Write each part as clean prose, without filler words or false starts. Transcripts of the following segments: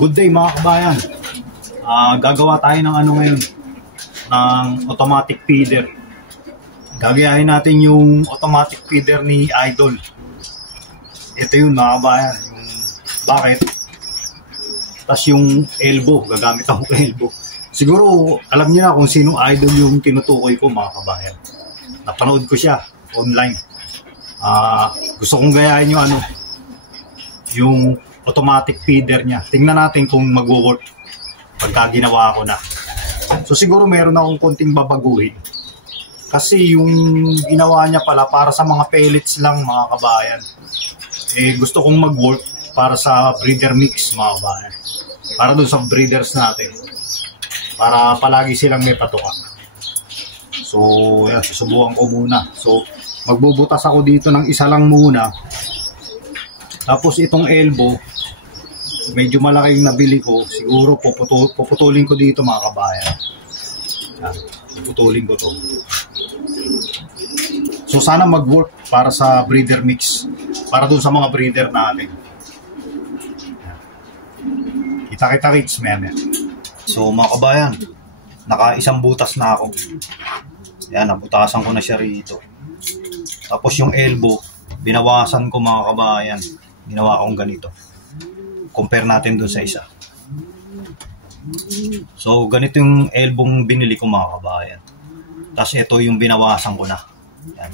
Good day mga kabayan. Gagawa tayo ng ano ngayon, ng automatic feeder. Gagayahin natin yung automatic feeder ni Idol. Ito yun mga kabayan, yung bucket. Tapos yung elbow, gagamit ako ng elbow. Siguro alam niyo na kung sino Idol yung tinutukoy ko mga kabayan. Napanood ko siya online. Gusto kong gayahin yung ano, yung automatic feeder niya. Tingnan natin kung mag-work pagka ginawa ko na. So siguro meron akong konting babaguhin. Kasi yung ginawa niya pala para sa mga pellets lang mga kabayan. Gusto kong mag-work para sa breeder mix mga kabayan. Para dun sa breeders natin. Para palagi silang may patuka. So yan, susubukan ko muna. So magbubutas ako dito ng isa lang muna. Tapos itong elbow, medyo malaki yung nabili ko. Siguro puputulin ko dito mga kabayan. Yan, puputulin ko to. So sana mag-work para sa breeder mix. Para dun sa mga breeder natin. Kita-kita kits, meme. So mga kabayan, naka-isang butas na ako. Yan, nabutasan ko na siya rito. Tapos yung elbow, binawasan ko mga kabayan. Ginawa akong ganito. Compare natin dun sa isa. So, ganito yung elbow binili ko mga kabayan. Tapos ito yung binawasan ko na. Yan.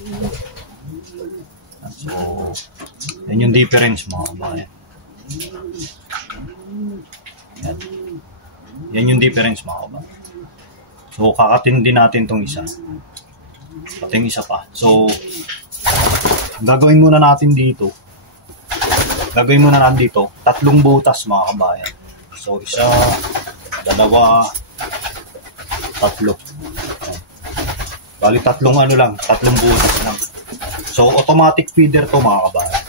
So, yan yung difference mga kabayan. Yan. Yan yung difference mga kabayan. So, kakatin din natin tong isa. Pating isa pa. So, gagawin muna natin dito. Gagawin muna natin dito, 3 butas mga kabayan. So, 1, 2, 3. Bali 3 ano lang, 3 butas lang. So, automatic feeder to mga kabayan.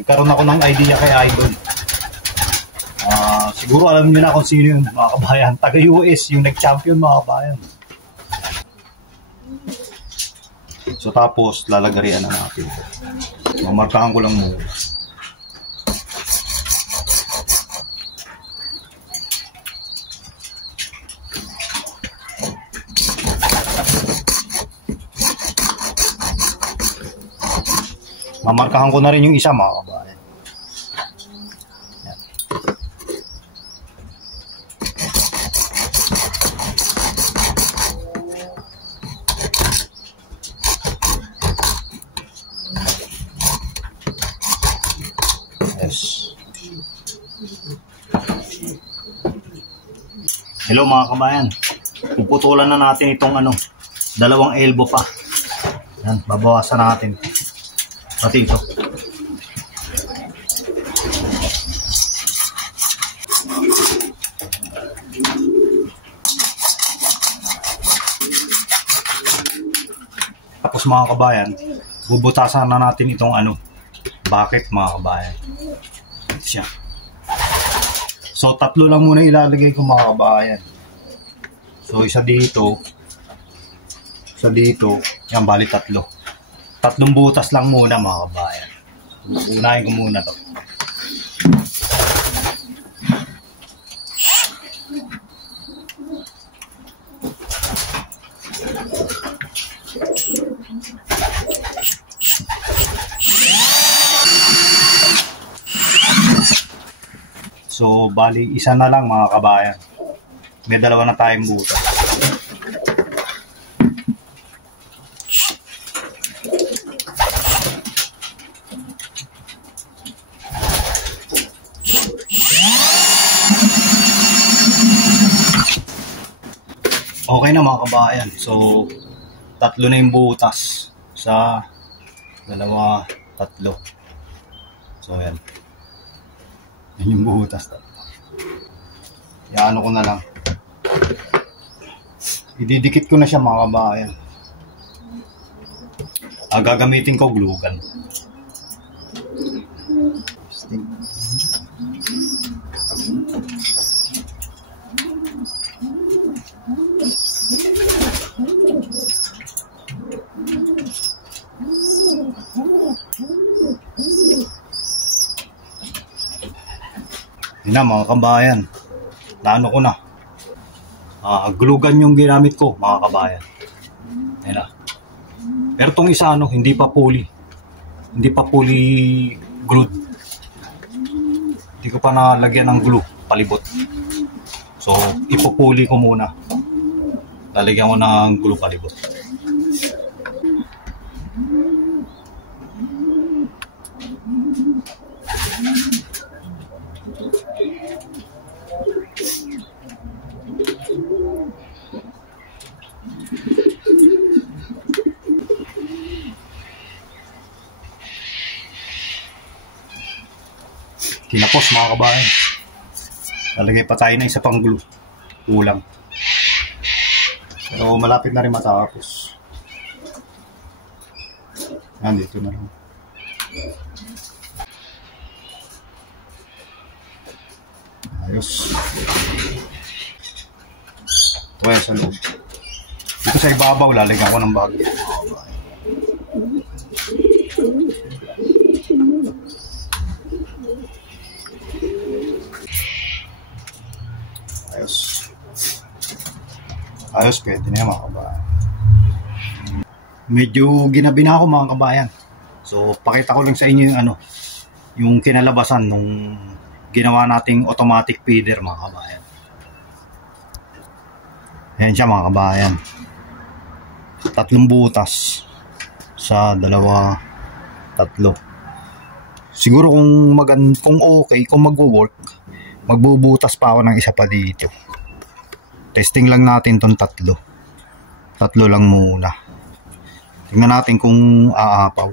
Nagkaroon ako ng idea kay Idol. Siguro alam niyo na kung sino yung mga kabayan. Taga-US, yung nag-champion mga kabayan. So, tapos lalagarian na natin. Mamarkahan ko lang muna. Mamarkahan ko na rin yung isa mga kabayan. Yan. Yes. Hello mga kabayan. Puputulan na natin itong ano, 2 elbow pa. Yan, babawasan natin. Pati ito. Tapos mga kabayan, bubutasan na natin itong ano, bucket mga kabayan. Siya. So 3 lang muna ilalagay ko mga kabayan. So isa dito, yan bali 3. 3 butas lang muna mga kabayan. Unahin ko muna to. So bali isa na lang mga kabayan. May 2 na tayong butas. Okay na mga kabayan. So, 3 na yung butas. 1, 2, 3. So, yan. Yan yung butas. Iano ko na lang. Ididikit ko na siya mga kabayan. Gagamitin ko glue gun. Yun na mga kabayan. Naano ko na. Glue gun yung ginamit ko mga kabayan. Ayan na. Pero tong isa hindi pa fully. Hindi pa fully glued. Hindi ko pa nalagyan ng glue palibot. So ipupuli ko muna. Lalagyan ko ng glue palibot. Tinapos mga kabayan. Lalagay pa tayo ng isa pang glue. Kulang. Pero malapit na rin matapos. Nandito na lang. Ayos. Ito yan sa loob. Dito sa ibabaw, lalagyan ko ng bago. Ayos. Ayos, pwede na yan mga kabayan. Medyo ginabi na ako mga kabayan. So, pakita ko lang sa inyo yung yung kinalabasan nung ginawa nating automatic feeder mga kabayan. Ayan siya mga kabayan. 3 butas sa 2, 3. Siguro kung okay, kung magwo-work, magbubutas pa ako ng isa pa dito. Testing lang natin tong 3. 3 lang muna. Tingnan natin kung aapaw.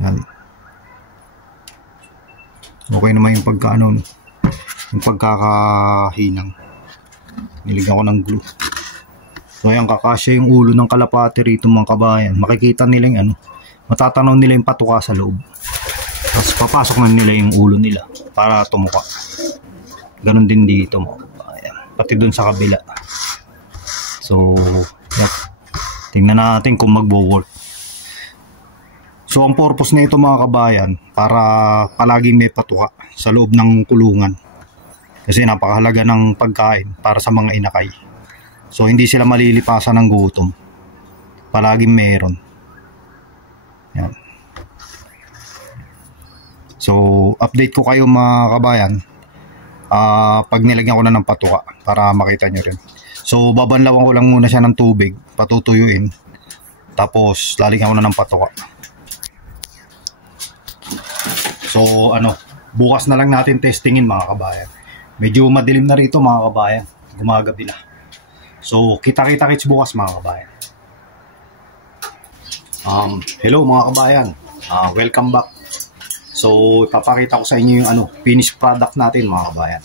Yan. Okay naman yung yung pagkakahinang. Niligyan ko ng glue. So ayan, kakasya yung ulo ng kalapati rito mga kabayan. Makikita nila yung matatanaw nila yung patuka sa loob. Tapos papasok na nila yung ulo nila para tumuka. Ganon din dito mga kabayan. Pati dun sa kabila. So yan. Tingnan natin kung magbo-work. So ang purpose na ito mga kabayan, para palaging may patuka sa loob ng kulungan. Kasi napakahalaga ng pagkain para sa mga inakay. So hindi sila malilipasan ng gutom. Palaging meron. Yan. So update ko kayo mga kabayan pag nilagyan ko na ng patuka para makita nyo rin. So babanlawan ko lang muna siya ng tubig, patutuyuin. Tapos lalagyan ko na ng patuka. So bukas na lang natin testingin mga kabayan. Medyo madilim na rito mga kabayan. Gumagabi na. So kita-kita kits bukas mga kabayan. Hello mga kabayan. Welcome back. So ipapakita ko sa inyo yung finished product natin mga kabayan.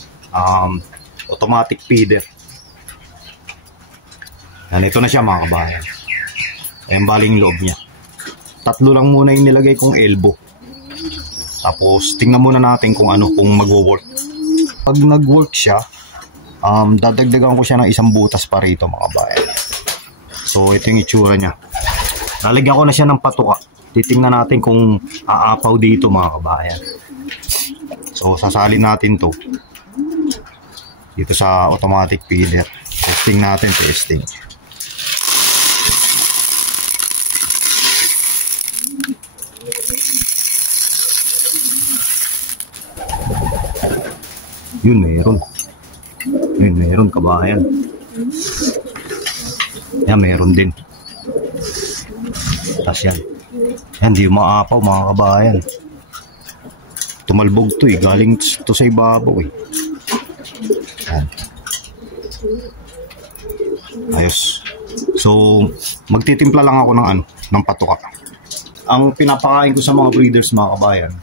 Automatic feeder. Yan, ito na siya mga kabayan. Ayan baling loob niya. 3 lang muna yung nilagay kong elbow. Tapos tingnan muna natin kung kung magwo-work. Pag nag-work siya, dadagdagan ko siya ng 1 butas pa rito mga kabayan. So ito yung itsura niya. Lalagyan ko na siya ng patuka. Titingnan natin kung aapaw dito mga kabayan. So sasalin natin to dito sa automatic feeder. Testing natin, testing. Yun, meron. Yun, meron kabayan. Yan, meron din. Tapos yan. Yan, di maapaw mga kabayan. Tumalbog to galing to sa ibabaw Yan. Ayos. So, magtitimpla lang ako ng patuka. Ang pinapakain ko sa mga breeders mga kabayan,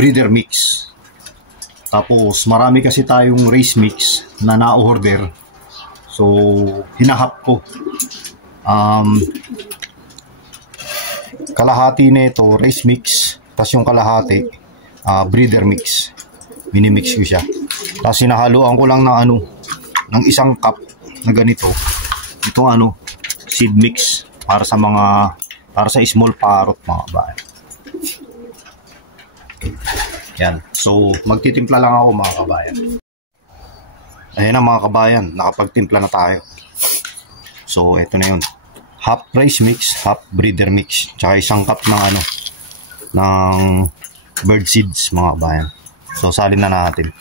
breeder mix. Tapos marami kasi tayong race mix na na-order. So hinahap ko. Kalahati nito race mix, tapos yung kalahati breeder mix. Minimix ko siya. Tapos hinahaluan ko lang ng ng 1 cup na ganito. Itong seed mix para sa small parrot mga kabayan. Yan. So, magtitimpla lang ako mga kabayan. Ayan na mga kabayan, nakapagtimpla na tayo. So, ito na yun. Half rice mix, half breeder mix. Tsaka isang cup ng ano, ng bird seeds mga kabayan. So, salin na natin.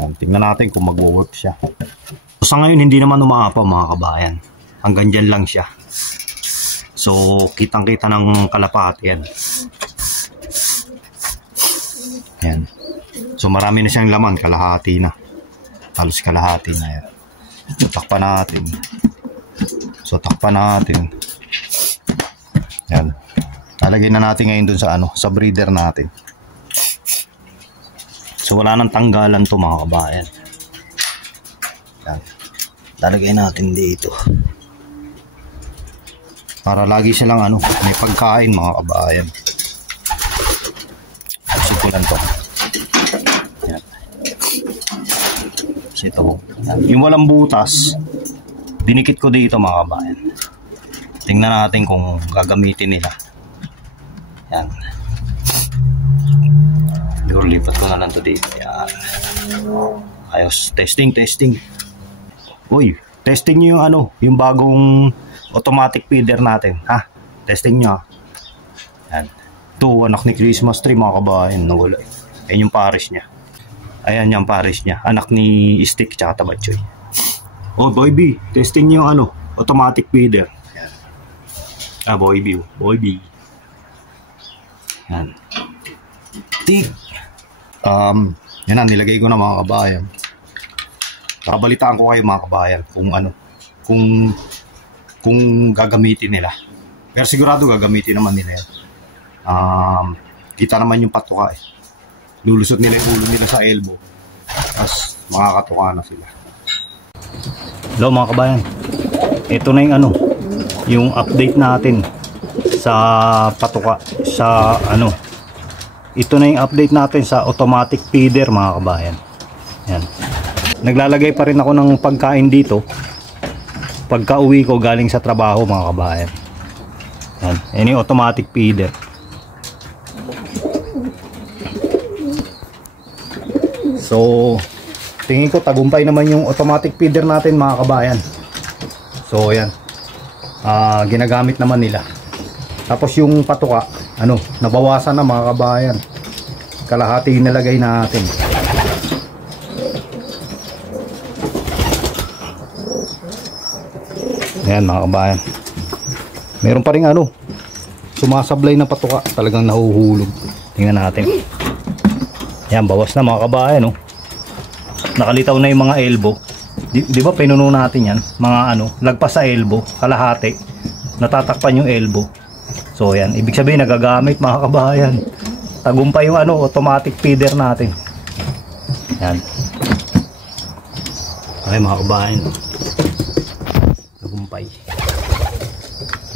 Yan, tingnan natin kung mag-work siya. So, sa ngayon, hindi naman umaapaw mga kabayan. Hanggang dyan lang siya. So, kitang-kita ng kalapati yan. Yan. So, marami na siyang laman. Kalahati na. Halos kalahati na yan. So, takpan natin. So, takpan natin. Yan. Lalagay na natin ngayon dun sa ano, sa breeder natin. So, wala nang tanggalan to mga kabayan. Yan. Lalagay natin dito. Para lagi silang ano, may pagkain mga kabayan. Sipulan to. Yan. So, ito. Yan. Yung walang butas, dinikit ko dito mga kabayan. Tingnan natin kung gagamitin nila. Yan. Lipat ko na lang to dito. Yan. Ayos. Testing. Uy, testing nyo yung ano, yung bagong automatic feeder natin. Ha? Testing nyo. Yan. Ito, anak ni Christmas tree mga kabayan. Nawala. Ayan yung pares niya. Ayan yung pares niya. Anak ni Stick tsaka Tabatchoy. Oh, Boy B. Testing nyo yung ano, automatic feeder. Yan. Ah, Boy B. Yan. Tick. Yan na, nilagay ko na mga kabayan. Kabalitaan ko kayo mga kabayan kung ano, kung gagamitin nila. Pero sigurado gagamitin naman nila yan. Kita naman yung patuka eh. Lulusot nila yung ulo nila sa elbow. Tapos makakatuka na sila. Hello mga kabayan. Ito na yung ano, yung update natin sa patuka, sa ano. Ito na yung update natin sa automatic feeder mga kabayan. Yan. Naglalagay pa rin ako ng pagkain dito pagka uwi ko galing sa trabaho mga kabayan. Yan. Yan yung automatic feeder. So, tingin ko tagumpay naman yung automatic feeder natin mga kabayan. So, yan. Ginagamit naman nila. Tapos yung patuka, ano, nabawasan na mga kabayan. Kalahati yung nilagay natin. Ayan mga kabayan. Meron pa rin ano, sumasablay na patuka. Talagang nahuhulog. Tingnan natin. Ayan, bawas na mga kabayan. Oh. Nakalitaw na yung mga elbow. Di ba pinuno natin yan? Mga ano, lagpas sa elbow. Kalahati. Natatakpan yung elbow. So yan, ibig sabihin nagagamit mga kabayan. Tagumpay yung ano, automatic feeder natin. Yan. Okay mga kabayan. Tagumpay.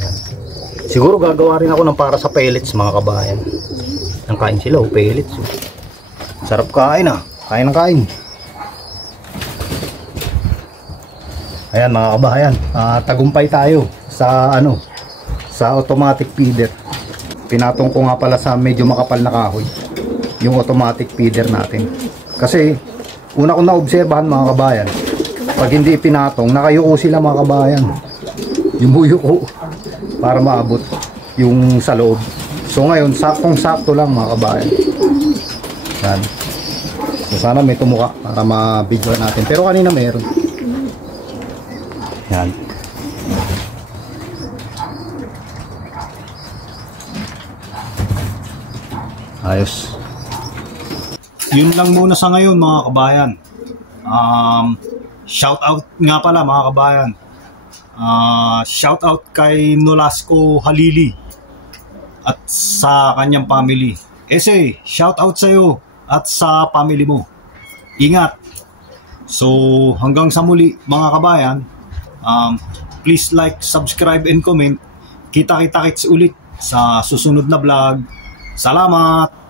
Yan. Siguro gagawa rin ako ng para sa pellets mga kabayan. Nang kain sila o pellets. Sarap kain ah. Kain ng kain. Ayan mga kabayan. Tagumpay tayo sa ano, sa automatic feeder. Pinatong ko nga pala sa medyo makapal na kahoy yung automatic feeder natin. Kasi una kong naobserbahan mga kabayan, pag hindi pinatong, nakayuko sila mga kabayan. Yumuyuko para maabot yung sa loob. So ngayon, saktong-sakto lang mga kabayan. Yan. So sana may tumuka para mabigyan natin. Pero kanina meron. Yan. Ayos. Yun lang muna sa ngayon mga kabayan. Shout out nga pala mga kabayan. Shout out kay Nolasco Halili at sa kanyang family. Ese, shout out sa iyo at sa family mo. Ingat. So hanggang sa muli mga kabayan. Please like, subscribe and comment. Kita-kits ulit sa susunod na vlog. Salamat!